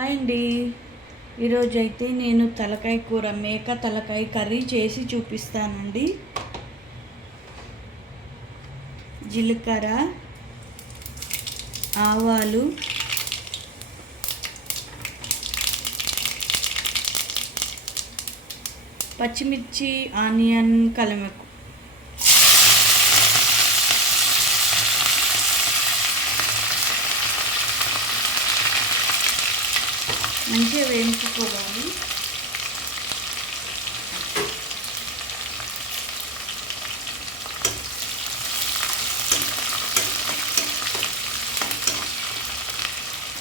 Hi అండి. ఈరోజైతే నేను తలకాయ కూర, మేక తలకాయ కర్రీ చేసి చూపిస్తానండి. జీలకర్ర, ఆవాలు, పచ్చిమిర్చి, ఆనియన్, కలమెకు, మంచిగా వేయించుకోవాలి.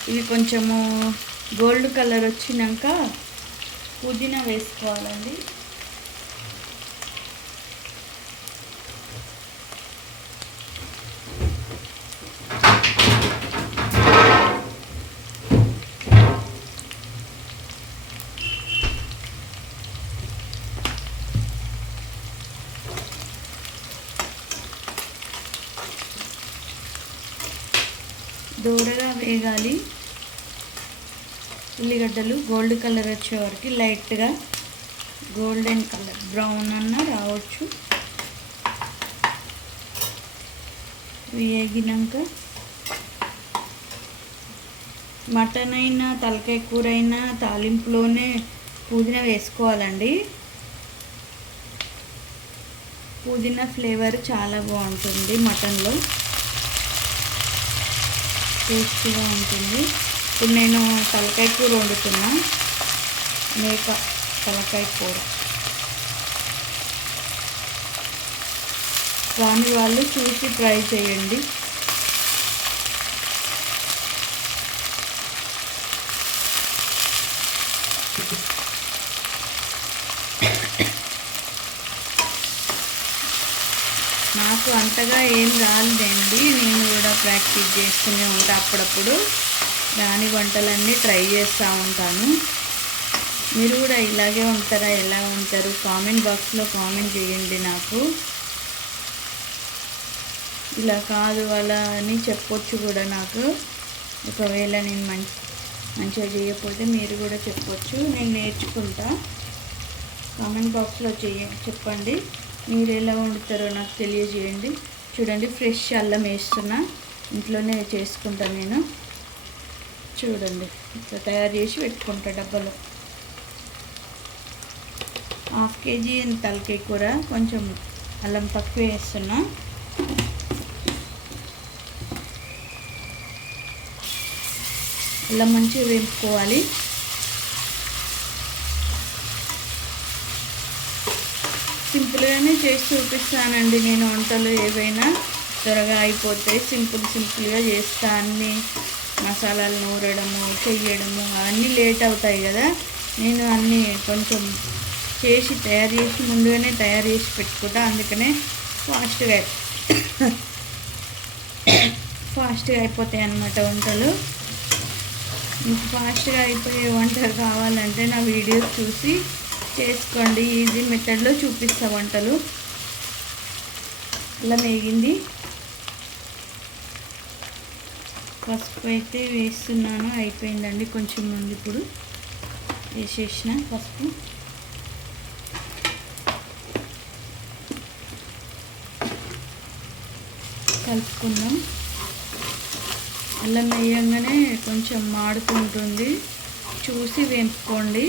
ఇవి కొంచెము గోల్డ్ కలర్ వచ్చినాక పుదీనా వేసుకోవాలండి. దూరగా వేగాలి. ఉల్లిగడ్డలు గోల్డ్ కలర్ వచ్చే వరకు లైట్గా గోల్డెన్ కలర్ బ్రౌన్ అన్న రావచ్చు. వేగినాక మటన్ అయినా తలకాయ కూర అయినా తాలింపులోనే పుదీనా వేసుకోవాలండి. పుదీనా ఫ్లేవర్ చాలా బాగుంటుంది, మటన్లో టేస్టీగా ఉంటుంది. ఇప్పుడు నేను తలకాయ కూర వండుతున్నా, మేక తలకాయ కూర. రాని వాళ్ళు చూసి ట్రై చేయండి. నాకు అంతగా ఏం రాలేదండి, నేను కూడా ప్రాక్టీస్ చేస్తూనే ఉంటాను. అప్పుడప్పుడు రాని వంటలన్నీ ట్రై చేస్తూ ఉంటాను. మీరు కూడా ఇలాగే ఉంటారా? ఎలా ఉంటారు? కామెంట్ బాక్స్లో కామెంట్ చేయండి. నాకు ఇలా కాదు అలా అని చెప్పొచ్చు కూడా. నాకు ఒకవేళ నేను మంచిగా చేయకపోతే మీరు కూడా చెప్పొచ్చు, నేను నేర్చుకుంటా. కామెంట్ బాక్స్లో చెప్పండి మీరు ఎలా వండుతారో నాకు తెలియజేయండి. చూడండి, ఫ్రెష్ అల్లం వేస్తున్నా, ఇంట్లోనే చేసుకుంటాను నేను. చూడండి, ఇట్లా తయారు చేసి పెట్టుకుంటా డబ్బాలో. 1/2 కేజీ తలకాయ కూర, కొంచెం అల్లం తక్కువ వేస్తున్నా. అల్లం మంచిగా వేపుకోవాలి. సింపుల్గానే చేసి చూపిస్తానండి నేను. వంటలు ఏవైనా త్వరగా అయిపోతాయి, సింపుల్గా చేస్తా. అన్నీ మసాలాలు నూరడము, చెయ్యడము అవన్నీ లేట్ అవుతాయి కదా. నేను అన్నీ కొంచెం ముందుగానే తయారు చేసి పెట్టుకుంటా. అందుకనే ఫాస్ట్గా అయిపోతాయి అన్నమాట వంటలు. మీకు ఫాస్ట్గా అయిపోయే వంటలు కావాలంటే నా వీడియోస్ చూసి చేసుకోండి. ఈజీ మెథడ్లో చూపిస్తా వంటలు. ఇలా వేగింది. పసుపు అయితే వేస్తున్నాను, అయిపోయిందండి. కొంచెం ముందు ఇప్పుడు వేసేసిన పసుపు. కలుపుకుందాం. అల్లం వేయంగానే కొంచెం మాడుతుంటుంది, చూసి వేపుకోండి.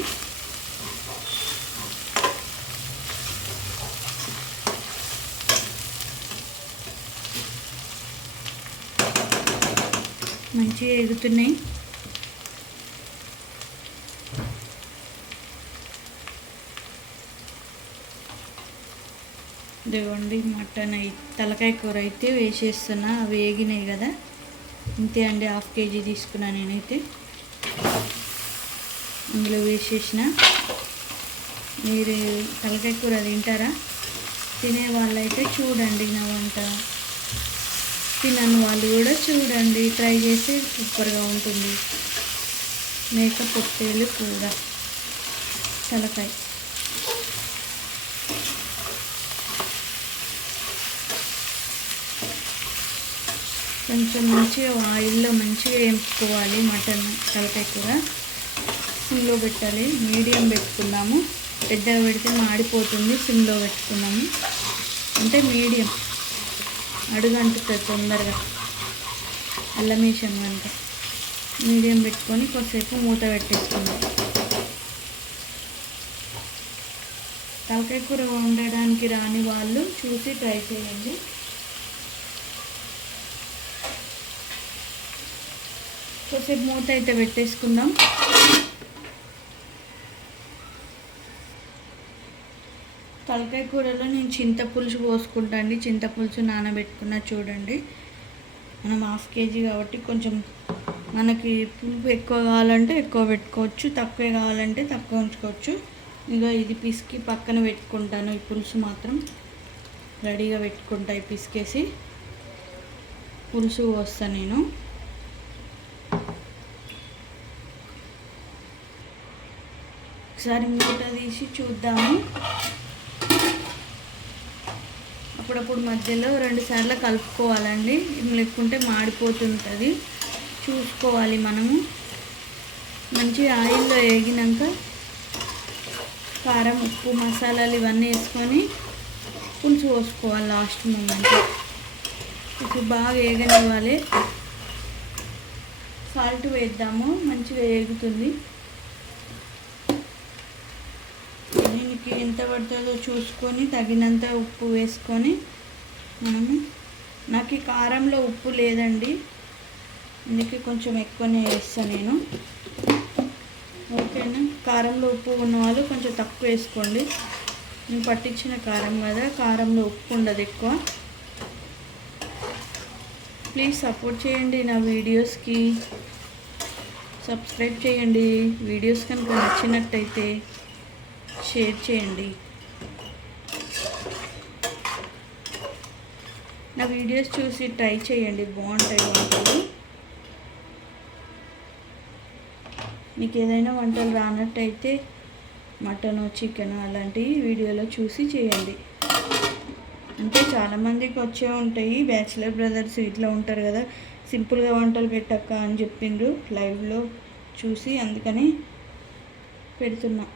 మంచిగా ఎగుతున్నాయి. ఇదిగోండి, మటన్ తలకాయ కూర అయితే వేసేస్తున్నా. అవి వేగినాయి కదా, ఇంతే అండి. 1/2 కేజీ తీసుకున్నా నేనైతే. అందులో వేసేసిన. మీరు తలకాయ కూర తింటారా? తినే వాళ్ళైతే చూడండి నా వంట, తినని వాళ్ళు కూడా చూడండి, ట్రై చేసి సూపర్గా ఉంటుంది. మేక పొట్టేలు కూర తలకాయ. కొంచెం మంచిగా ఆయిల్లో మంచిగా వేపుకోవాలి మటన్ తలకాయ కూర. సిమ్లో పెట్టాలి. మీడియం పెట్టుకుందాము. పెద్దగా పెడితే మాడిపోతుంది. సిమ్లో పెట్టుకున్నాము అంటే మీడియం, అడుగంటుతుంది తొందరగా అల్లం వేసాం కనుక. మీడియం పెట్టుకొని కొద్దిసేపు మూత పెట్టేసుకుందాం. తలకాయ కూర వండడానికి రాని వాళ్ళు చూసి ట్రై చేయండి. కొద్దిసేపు మూత అయితే పెట్టేసుకుందాం. తలకాయ కూరలో నేను చింతపులుసు పోసుకుంటా అండి. చింతపులుసు నానబెట్టుకున్నా చూడండి. మనం 1/2 kg కాబట్టి కొంచెం మనకి పులుపు ఎక్కువ కావాలంటే ఎక్కువ పెట్టుకోవచ్చు, తక్కువ కావాలంటే తక్కువ ఉంచుకోవచ్చు. ఇక ఇది పిసికి పక్కన పెట్టుకుంటాను. ఈ పులుసు మాత్రం రెడీగా పెట్టుకుంటా. ఈ పిసికేసి పులుసు పోస్తాను నేను. ఒకసారి మూట తీసి చూద్దాము. అప్పుడప్పుడు మధ్యలో 2 సార్లు కలుపుకోవాలండి, లేకుంటే మాడిపోతుంటుంది. చూసుకోవాలి మనము. మంచి ఆయిల్లో వేగినాక కారం, ఉప్పు, మసాలాలు ఇవన్నీ వేసుకొని పులుసు పోసుకోవాలి లాస్ట్ మూమెంట్. ఇప్పుడు బాగా వేగనివ్వాలి. సాల్ట్ వేద్దాము, మంచిగా వేగుతుంది. దీనికి ఎంత పడుతుందో చూసుకొని తగినంత ఉప్పు వేసుకొని మనము, నాకు ఈ కారంలో ఉప్పు లేదండి, అందుకే కొంచెం ఎక్కువనే వేస్తాను నేను. ఓకేనా? కారంలో ఉప్పు ఉన్న వాళ్ళు కొంచెం తక్కువ వేసుకోండి. నేను పట్టించిన కారం కదా, కారంలో ఉప్పు ఉండదు ఎక్కువ. ప్లీజ్ సపోర్ట్ చేయండి నా వీడియోస్కి. సబ్స్క్రైబ్ చేయండి. వీడియోస్ కనుక నచ్చినట్టయితే షేర్ చేయండి. నా వీడియోస్ చూసి ట్రై చేయండి, బాగుంటాయి వంటలు. మీకు ఏదైనా వంటలు రానట్టయితే మటన్, చికెన్ అలాంటివి వీడియోలో చూసి చేయండి. అంటే చాలామందికి వచ్చే ఉంటాయి, బ్యాచిలర్ బ్రదర్స్ ఇట్లా ఉంటారు కదా, సింపుల్గా వంటలు పెట్టక్క అని చెప్పిండ్రు లైవ్లో చూసి, అందుకని పెడుతున్నా.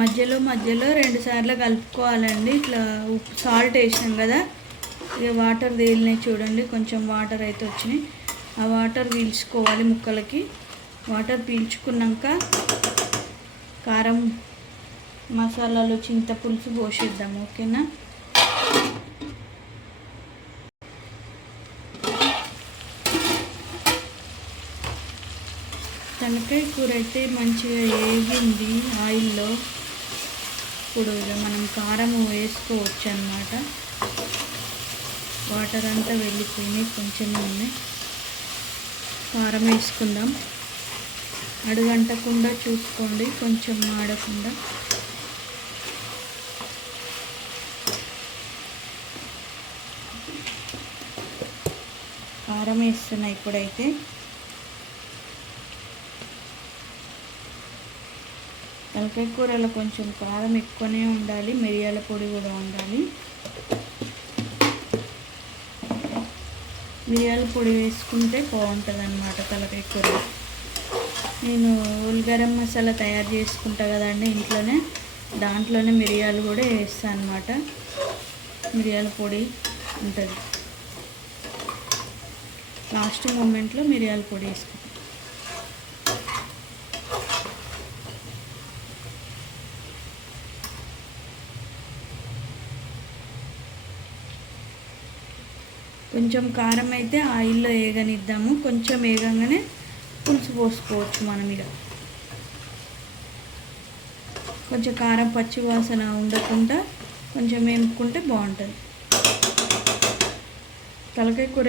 మధ్యలో 2 సార్లు కలుపుకోవాలండి. ఇట్లా ఉప్పు, సాల్ట్ వేసినాం కదా, ఇక వాటర్ తేలినాయి చూడండి. కొంచెం వాటర్ అయితే వచ్చినాయి. ఆ వాటర్ పీల్చుకోవాలి ముక్కలకి. వాటర్ పీల్చుకున్నాక కారం, మసాలాలు, చింతపులుసు పోసేద్దాం. ఓకేనా? తలకాయ కూర అయితే మంచిగా వేగింది ఆయిల్లో. ఇప్పుడు ఇక మనం కారం వేసుకోవచ్చు అన్నమాట. వాటర్ అంతా వెళ్ళిపోయినాయి, కొంచెమే ఉన్నాయి. కారం వేసుకుందాం. అడుగంటకుండా చూసుకోండి, కొంచెం మాడకుండా. కారం వేస్తున్నా ఇప్పుడైతే. తలకాయ కూరలో కొంచెం కారం ఎక్కువనే ఉండాలి, మిరియాల పొడి కూడా ఉండాలి. మిరియాల పొడి వేసుకుంటే బాగుంటుంది అన్నమాట తలకాయ కూర. నేను గరం మసాలా తయారు చేసుకుంటా కదండి ఇంట్లోనే, దాంట్లోనే మిరియాలు కూడా వేస్తాను అన్నమాట. మిరియాల పొడి ఉంటుంది, లాస్ట్ మూమెంట్లో మిరియాల పొడి వేసుకుంటాం. కొంచెం కారం అయితే ఆయిల్లో వేగనిద్దాము. కొంచెం వేగంగానే పులుసు పోసుకోవచ్చు మనం. ఇక కొంచెం కారం పచ్చి వాసన ఉండకుండా కొంచెం వేపుకుంటే బాగుంటుంది. తలకాయ కూర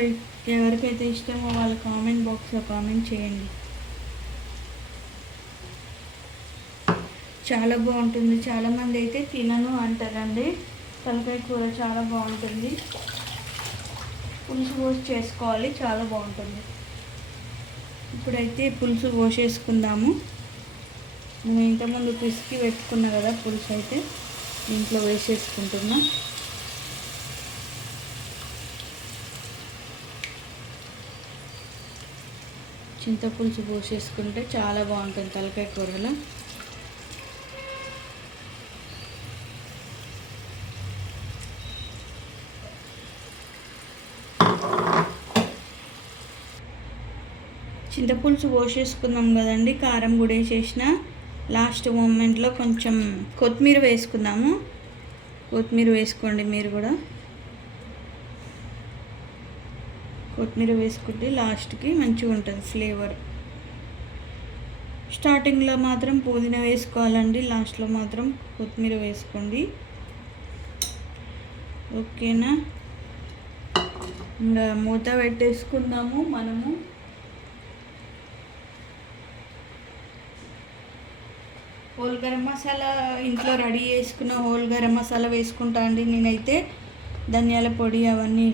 ఎవరికైతే ఇష్టమో వాళ్ళ కామెంట్ బాక్స్లో కామెంట్ చేయండి. చాలా బాగుంటుంది. చాలామంది అయితే తినను అంటారండి. తలకాయ కూర చాలా బాగుంటుంది. పులుసు పోసి చేసుకోవాలి, చాలా బాగుంటుంది. ఇప్పుడైతే పులుసు పోసేసుకుందాము. నేను ఇంతకుముందు పిసికి పెట్టుకున్నా కదా పులుసు, అయితే దీంట్లో వేసేసుకుంటున్నా. చింతపులుసు పోసేసుకుంటే చాలా బాగుంటుంది తలకాయ కూరలో. చింతపులుసు పోసేసుకున్నాం కదండి, కారం కూడా వేసేసిన. లాస్ట్ మూమెంట్లో కొంచెం కొత్తిమీర వేసుకుందాము. కొత్తిమీర వేసుకోండి మీరు కూడా. కొత్తిమీర వేసుకుంటే లాస్ట్కి మంచిగా ఉంటుంది ఫ్లేవర్. స్టార్టింగ్లో మాత్రం పుదీనా వేసుకోవాలండి, లాస్ట్లో మాత్రం కొత్తిమీర వేసుకోండి. ఓకేనా, ఇంకా మూత పెట్టేసుకుందాము మనము. హోల్ గరం మసాలా ఇంట్లో రెడీ చేసుకున్న హోల్ గరం మసాలా వేసుకుంటా అండి నేనైతే. ధనియాల పొడి అవన్నీ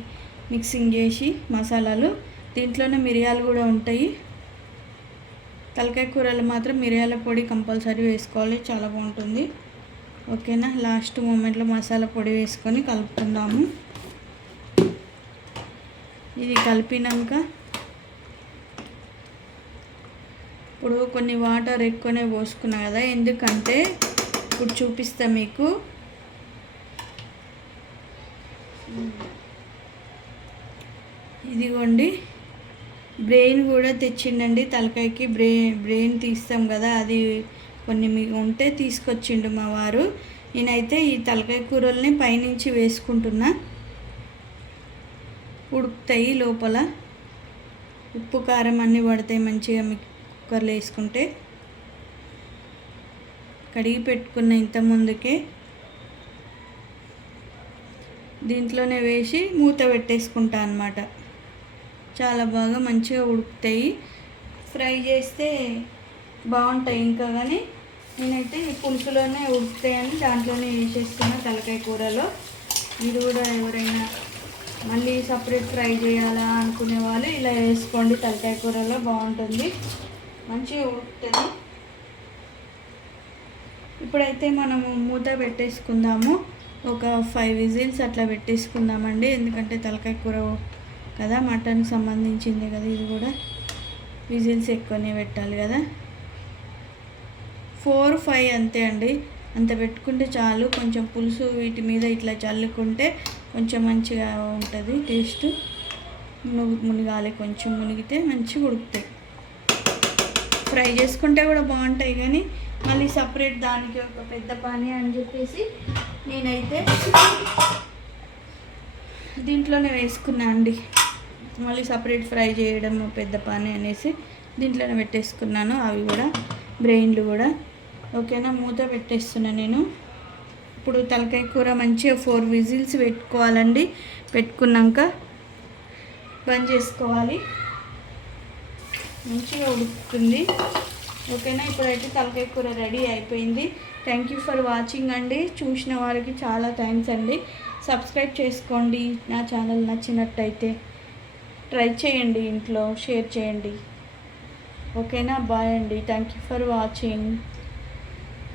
మిక్సింగ్ చేసి మసాలాలు. దీంట్లోనే మిరియాలు కూడా ఉంటాయి. తలకాయ కూరలు మాత్రం మిరియాల పొడి కంపల్సరీ వేసుకోవాలి, చాలా బాగుంటుంది. ఓకేనా, లాస్ట్ మూమెంట్లో మసాలా పొడి వేసుకొని కలుపుకుందాము. ఇది కలిపినాక ఇప్పుడు కొన్ని వాటర్ ఎక్కువనే పోసుకున్నా కదా, ఎందుకంటే ఇప్పుడు చూపిస్తా మీకు. ఇదిగోండి, బ్రెయిన్ కూడా తెచ్చిండండి తలకాయకి. బ్రెయిన్ తీస్తాం కదా, అది కొన్ని మీకు ఉంటే తీసుకొచ్చిండు మా వారు. నేనైతే ఈ తలకాయ కూరల్ని పైనుంచి వేసుకుంటున్నా, ఉడుకుతాయి లోపల. ఉప్పు కారం అన్నీ పడతాయి మంచిగా మీకు కుక్కర్లో వేసుకుంటే. కడిగి పెట్టుకున్న ఇంత ముందుకే దీంట్లోనే వేసి మూత పెట్టేసుకుంటా అన్నమాట. చాలా బాగా మంచిగా ఉడుకుతాయి. ఫ్రై చేస్తే బాగుంటాయి ఇంకా, కానీ నేనైతే పులుసులోనే ఉడుకుతాయని దాంట్లోనే వేసేస్తున్నా తలకాయ కూరలో. ఇది కూడా ఎవరైనా మళ్ళీ సపరేట్ ఫ్రై చేయాలా అనుకునే వాళ్ళు ఇలా వేసుకోండి, తలకాయ కూరలో బాగుంటుంది, మంచిగా ఉడుకుతుంది. ఇప్పుడైతే మనము మూత పెట్టేసుకుందాము. ఒక 5 విజిల్స్ అట్లా పెట్టేసుకుందామండి, ఎందుకంటే తలకాయ కూర కదా, మటన్కి సంబంధించింది కదా, ఇది కూడా విజిల్స్ ఎక్కువనే పెట్టాలి కదా. 4-5 అంతే అండి, అంత పెట్టుకుంటే చాలు. కొంచెం పులుసు వీటి మీద ఇట్లా చల్లుకుంటే కొంచెం మంచిగా ఉంటుంది టేస్ట్. మునిగాలి, కొంచెం మునిగితే మంచిగా ఉడుకుతాయి. ఫ్రై చేసుకుంటే కూడా బాగుంటాయి, కానీ మళ్ళీ సపరేట్ దానికి ఒక పెద్ద పానీ అని చెప్పేసి నేనైతే దీంట్లోనే వేసుకున్నా అండి. మళ్ళీ సపరేట్ ఫ్రై చేయడం పెద్ద పానీ అనేసి దీంట్లోనే పెట్టేసుకున్నాను, అవి కూడా బ్రెయిన్లు కూడా. ఓకేనా, మూత పెట్టేస్తున్నా నేను. ఇప్పుడు తలకాయ కూర మంచిగా 4 విజిల్స్ పెట్టుకోవాలండి. పెట్టుకున్నాక బంద్ చేసుకోవాలి, మంచిగా ఉడుకుతుంది. ఓకేనా, ఇప్పుడైతే తలకాయ కూర రెడీ అయిపోయింది. థ్యాంక్ యూ ఫర్ వాచింగ్ అండి. చూసిన వారికి చాలా థ్యాంక్స్ అండి. సబ్స్క్రైబ్ చేసుకోండి, నా ఛానల్ నచ్చినట్టయితే ట్రై చేయండి, ఇంట్లో షేర్ చేయండి. ఓకేనా, బాయ్ అండి. Thank you for watching.